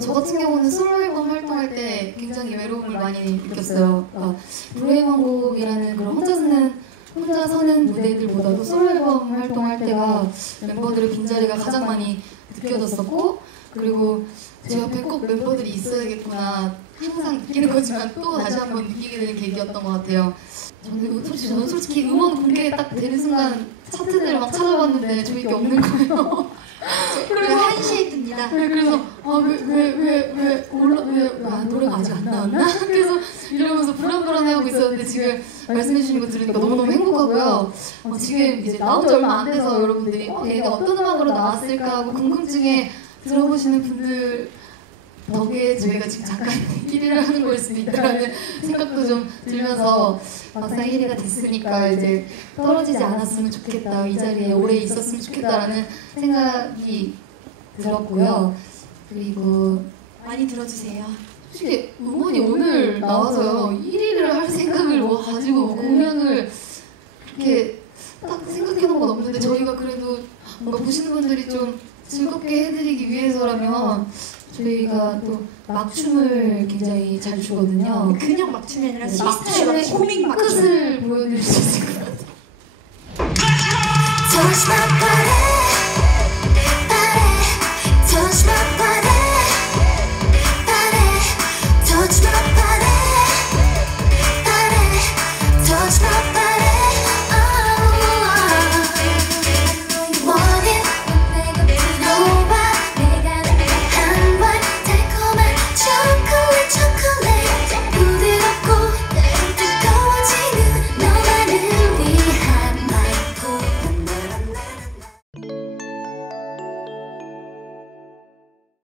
저 같은 경우는 솔로 앨범 활동할 때 굉장히 외로움을 많이 느꼈어요. 어, 그러니까 블루이망곡이라는 그런 혼자 서는 혼자 서는 무대들보다도 솔로 앨범 활동할 때가 멤버들의 빈자리가 가장 많이 느껴졌었고 그리고 제 옆에 꼭 멤버들이 있어야겠구나 항상 느끼는 거지만 또 다시 한번 느끼게 되는 계기였던 것 같아요. 저는 솔직히, 저는 솔직히 음원 공개 딱 되는 순간 차트들을 막 찾아봤는데 저희 게 없는 거예요. 그리고 한시에 뜹니다. 네, 그래서 네. 아, 왜, 왜 아, 아직 안 나왔나? 그래서 이러면서 불안불안해하고 있었는데 지금 말씀해 주시는 거 들으니까 너무너무 행복하고요. 어, 지금 이제 나온 지 얼마 안 돼서 여러분들이 어, 얘가 어떤 음악으로 나왔을까 하고 궁금증에 들어보시는 분들 덕에 저희가 지금 잠깐 1위를 하는 걸 수도 있다라는 생각도 좀 들면서 막상 1위가 됐으니까 이제 떨어지지 않았으면 좋겠다 이 자리에 오래 있었으면 좋겠다라는 생각이 들었고요 그리고 많이 들어주세요. 솔직히 음원이 오늘 나와서요 1위를 할 생각을 뭐 가지고 공연을 이렇게 딱 생각해 놓은 건 없는데 저희가 그래도 뭔가 보시는 분들이 좀 즐겁게 해드리기 위해서라면 저희가 또 막춤을 굉장히 잘 추거든요. 그냥 막춤이 아니라 네, 막춤, 코믹 막춤. 끝을 보여드릴 수 있을 것 같아요.